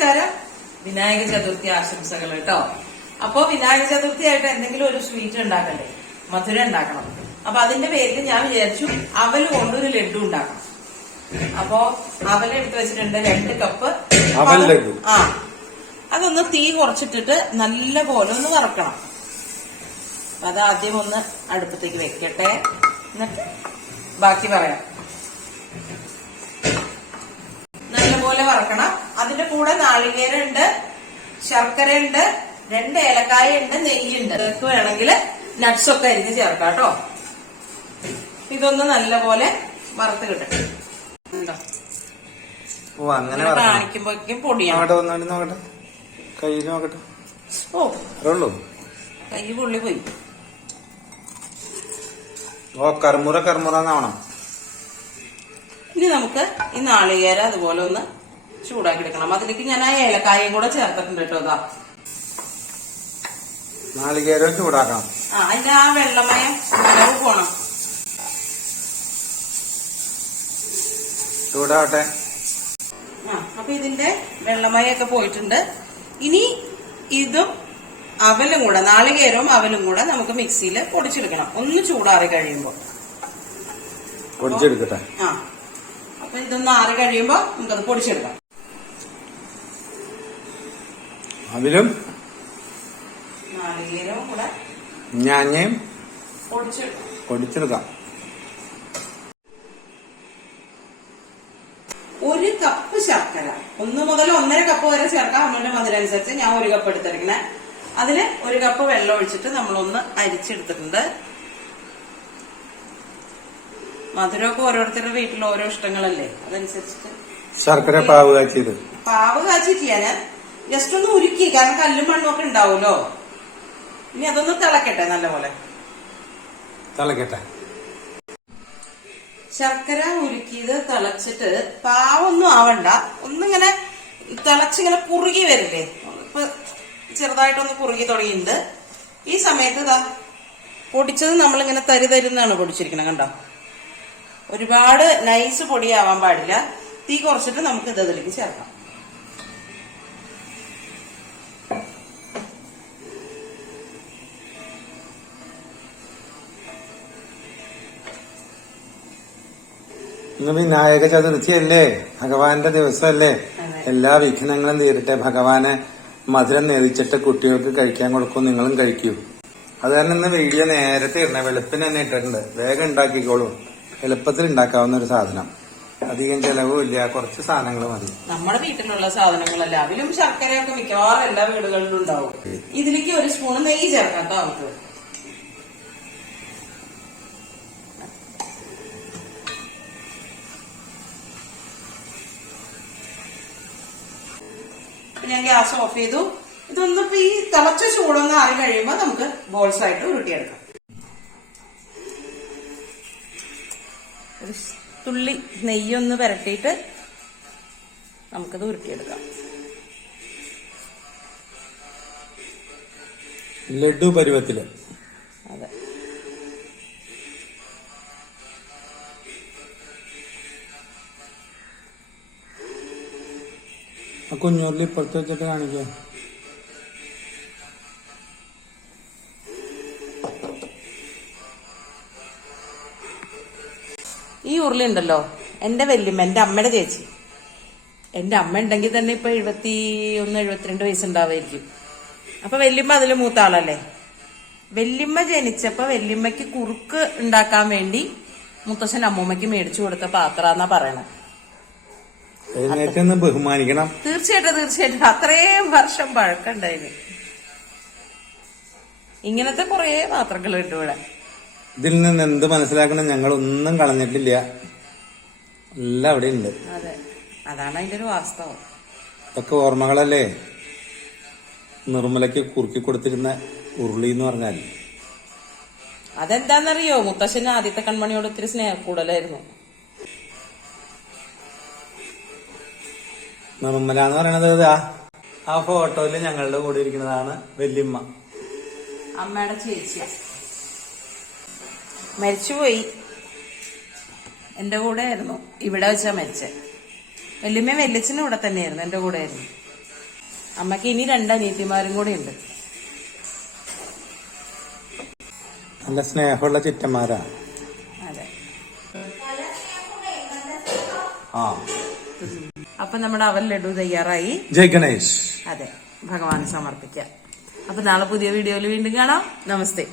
നമസ്കാരം. വിനായക ചതുർത്ഥി ആശംസകൾ കേട്ടോ. അപ്പോ വിനായക ചതുർത്ഥി ആയിട്ട് എന്തെങ്കിലും ഒരു സ്വീറ്റ് ഉണ്ടാക്കണ്ടേ? മധുരം ഉണ്ടാക്കണം. അപ്പൊ അതിന്റെ പേരിൽ ഞാൻ വിചാരിച്ചു അവൽ കൊണ്ടൊരു ലഡു ഉണ്ടാക്കണം അപ്പോ അവൽ എടുത്ത് വെച്ചിട്ടുണ്ട് രണ്ട് കപ്പ് അവൽ ലഡു. ആ. അതൊന്ന് തീ കുറച്ചിട്ടിട്ട് നല്ല പോലെ ഒന്ന് വറക്കണം. അപ്പൊ അത് ആദ്യം ഒന്ന് അടുപ്പത്തേക്ക് വെക്കട്ടെ. എന്നിട്ട് ബാക്കി പറയാം. നല്ലപോലെ വറക്കണം. അതിന്റെ കൂടെ നാളികേരമുണ്ട് ശർക്കരയുണ്ട് രണ്ട് ഏലക്കായ ഉണ്ട് നെയ്യുണ്ട്. ഇതൊക്കെ വേണമെങ്കിൽ നട്ട്സ് ഒക്കെ അരിഞ്ഞ് ചേർക്കാം കേട്ടോ ഇതൊന്ന് നല്ലപോലെ വറുത്ത് കിട്ടട്ടെ. ഉണ്ടോ? ഓ അങ്ങനെ കാണിക്കുമ്പോഴേക്കും പൊടിയാണ്. നോക്കട്ടെ നോക്കട്ടെ. കയ്യിൽ നോക്കട്ടെ. ഓ ഉള്ളൂ? കൈ പൊള്ളി പോയി. ഓ കർമുറ കർമുറ എന്നാവണം. ഇനി നമുക്ക് ഈ നാളികേര അതുപോലെ ഒന്ന് ചൂടാക്കി എടുക്കണം അതിലേക്ക് ഞാൻ ആ ഏലക്കായും കൂടെ ചേർത്തിട്ടുണ്ട് കേട്ടോ അതാ നാളികേരം ചൂടാക്കണം. ആ അതിന്റെ ആ വെള്ളമയം നനവ് പോണം. ചൂടാവട്ടെ. ആ അപ്പൊ ഇതിന്റെ വെള്ളമയൊക്കെ പോയിട്ടുണ്ട്. ഇനി ഇതും അവലും കൂടെ നാളികേരവും അവലും കൂടെ നമുക്ക് മിക്സിയിൽ പൊടിച്ചെടുക്കണം. ഒന്ന് ചൂടാറി കഴിയുമ്പോൾ. പൊടിച്ചെടുക്കട്ടെ. ആ അപ്പൊ ഇതൊന്ന് ആറി കഴിയുമ്പോ നമുക്കത് പൊടിച്ചെടുക്കാം. അതിലും ഞാനേം ഞാഞ്ഞയും പൊടിച്ചെടുക്കാം പൊടിച്ചെടുക്കാം. ഒരു കപ്പ് ശർക്കര. ഒന്ന് മുതൽ ഒന്നര കപ്പ് വരെ ചേർക്കാം അമ്മയുടെ മധുരനുസരിച്ച് ഞാൻ ഒരു കപ്പ് എടുത്തിരിക്കണേ അതിന് ഒരു കപ്പ് വെള്ളം ഒഴിച്ചിട്ട് നമ്മളൊന്ന് അരിച്ചെടുത്തിട്ടുണ്ട്. മധുരമൊക്കെ ഓരോരുത്തരുടെ വീട്ടിൽ ഓരോ ഇഷ്ടങ്ങളല്ലേ? അതനുസരിച്ചിട്ട് ശർക്കര പാവ് കാച്ചിയത്. പാവ് കാച്ചിട്ടില്ല ഞാൻ. ജസ്റ്റ് ഒന്ന് ഉരുക്കി കാരണം കല്ലും മണ്ണും ഒക്കെ ഉണ്ടാവുമല്ലോ. ഇനി അതൊന്ന് തിളക്കട്ടെ നല്ലപോലെ. തിളക്കട്ടെ. ശർക്കര ഉരുക്കിയത് തിളച്ചിട്ട് പാവൊന്നും ആവണ്ട. ഒന്നിങ്ങനെ തിളച്ചിങ്ങനെ കുറുകി വരില്ലേ? ഇപ്പൊ ചെറുതായിട്ടൊന്ന് കുറുകി തുടങ്ങിയിട്ടുണ്ട്. ഈ സമയത്ത് ഇതാ പൊടിച്ചത് നമ്മളിങ്ങനെ തരി തരുന്നാണ് പൊടിച്ചിരിക്കണം കണ്ടോ? ഒരുപാട് നൈസ് പൊടിയാവാൻ പാടില്ല. തീ കുറച്ചിട്ട് നമുക്ക് ഇത് അതിലേക്ക് ചേർക്കാം. ഇന്ന് വിനായക ചതുർത്ഥിയല്ലേ? ഭഗവാന്റെ ദിവസമല്ലേ എല്ലാ വിഘ്നങ്ങളും തീരട്ടെ ഭഗവാനെ മധുരം നേദിച്ചിട്ട് കുട്ടികൾക്ക് കഴിക്കാൻ കൊടുക്കും നിങ്ങളും കഴിക്കൂ. അത് കാരണം ഇന്ന് വീഡിയോ നേരത്തെ ഇടണേ. വെളുപ്പിന് തന്നെ ഇട്ടിട്ടുണ്ട്. വേഗം ഉണ്ടാക്കിക്കോളൂ. എളുപ്പത്തിൽ ഉണ്ടാക്കാവുന്ന ഒരു സാധനം. അധികം ചെലവും ഇല്ല. കുറച്ച് സാധനങ്ങൾ മതി. നമ്മുടെ വീട്ടിലുള്ള സാധനങ്ങളല്ല അതിലും ശർക്കരയൊക്കെ മിക്കവാറും എല്ലാ വീടുകളിലും ഉണ്ടാവും. ഇതിലേക്ക് ഒരു സ്പൂൺ നെയ്യ് ചേർക്കാം കേട്ടോ ഞാൻ ഗ്യാസ് ഓഫ് ചെയ്തു. ഇതൊന്ന് ഇപ്പൊ ഈ തിളച്ച ചൂടൊന്ന് ആറി കഴിയുമ്പോൾ നമുക്ക് ബോൾസ് ആയിട്ട് ഉരുട്ടിയെടുക്കാം. ഒരു തുള്ളി നെയ്യൊന്ന് പുരട്ടിയിട്ട് നമുക്കത് ഉരുട്ടിയെടുക്കാം. ലഡു പരുവത്തിൽ. ആ കുഞ്ഞൂരിൽ ഇപ്പുറത്ത് വെച്ചിട്ട് കാണിക്കാം. ഈ ഉരുളി ഉണ്ടല്ലോ എന്റെ വല്യമ്മ എന്റെ അമ്മയുടെ ചേച്ചി. എന്റെ അമ്മ ഉണ്ടെങ്കിൽ തന്നെ ഇപ്പൊ എഴുപത്തി ഒന്ന് എഴുപത്തിരണ്ട് വയസ്സുണ്ടാവായിരിക്കും അപ്പൊ വല്യമ്മ അതിൽ മൂത്ത ആളല്ലേ? വല്യമ്മ ജനിച്ചപ്പോ വല്യമ്മയ്ക്ക് കുറുക്ക് ഉണ്ടാക്കാൻ വേണ്ടി മുത്തശ്ശൻ അമ്മൂമ്മയ്ക്ക് മേടിച്ചു കൊടുത്ത പാത്രാന്നാ പറയണത്. എഴുന്നേറ്റ് ബഹുമാനിക്കണം. തീർച്ചയായിട്ടും തീർച്ചയായിട്ടും. അത്രയും വർഷം പഴക്കണ്ടായിന് ഇങ്ങനത്തെ കുറേ പാത്രങ്ങളുണ്ട് ഇവിടെ. ഇതിൽ നിന്ന് എന്ത് മനസ്സിലാക്കണം ഞങ്ങൾ ഒന്നും കളഞ്ഞിട്ടില്ല. എല്ലാം അവിടെ ഉണ്ട്. അതെ. അതാണ് അതിന്റെ ഒരു വാസ്തവം. ഇതൊക്കെ ഓർമ്മകളല്ലേ? നിർമ്മലയ്ക്ക് കുറുക്കി കൊടുത്തിരുന്ന ഉരുളി എന്ന് പറഞ്ഞാൽ. അതെന്താന്നറിയോ? മുത്തശ്ശന് ആദ്യത്തെ കൺമണിയോട് ഒത്തിരി സ്നേഹക്കൂടലായിരുന്നു നിർമ്മല എന്ന് പറയണത് ഇതാ ആ ഫോട്ടോയിൽ ഞങ്ങളുടെ കൂടെ ഇരിക്കുന്നതാണ് വല്യമ്മ. അമ്മയുടെ ചേച്ചി. മരിച്ചുപോയി. എന്റെ കൂടെ ആയിരുന്നു ഇവിടെ വെച്ചാ മരിച്ചത് വല്യമ്മ വല്യച്ഛനും ഇവിടെ തന്നെയായിരുന്നു എന്റെ കൂടെ ആയിരുന്നു അമ്മയ്ക്ക് ഇനി രണ്ട് അനിയത്തിമാരും കൂടെ ഉണ്ട്. നല്ല സ്നേഹമുള്ള ചിറ്റന്മാരാ. അതെ. ആ. അപ്പൊ നമ്മുടെ അവൽ ലഡു തയ്യാറായി. ജയ് ഗണേഷ് അതെ ഭഗവാൻ സമർപ്പിക്കാം. അപ്പൊ നാളെ പുതിയ വീഡിയോയിൽ വീണ്ടും കാണാം. നമസ്തേ.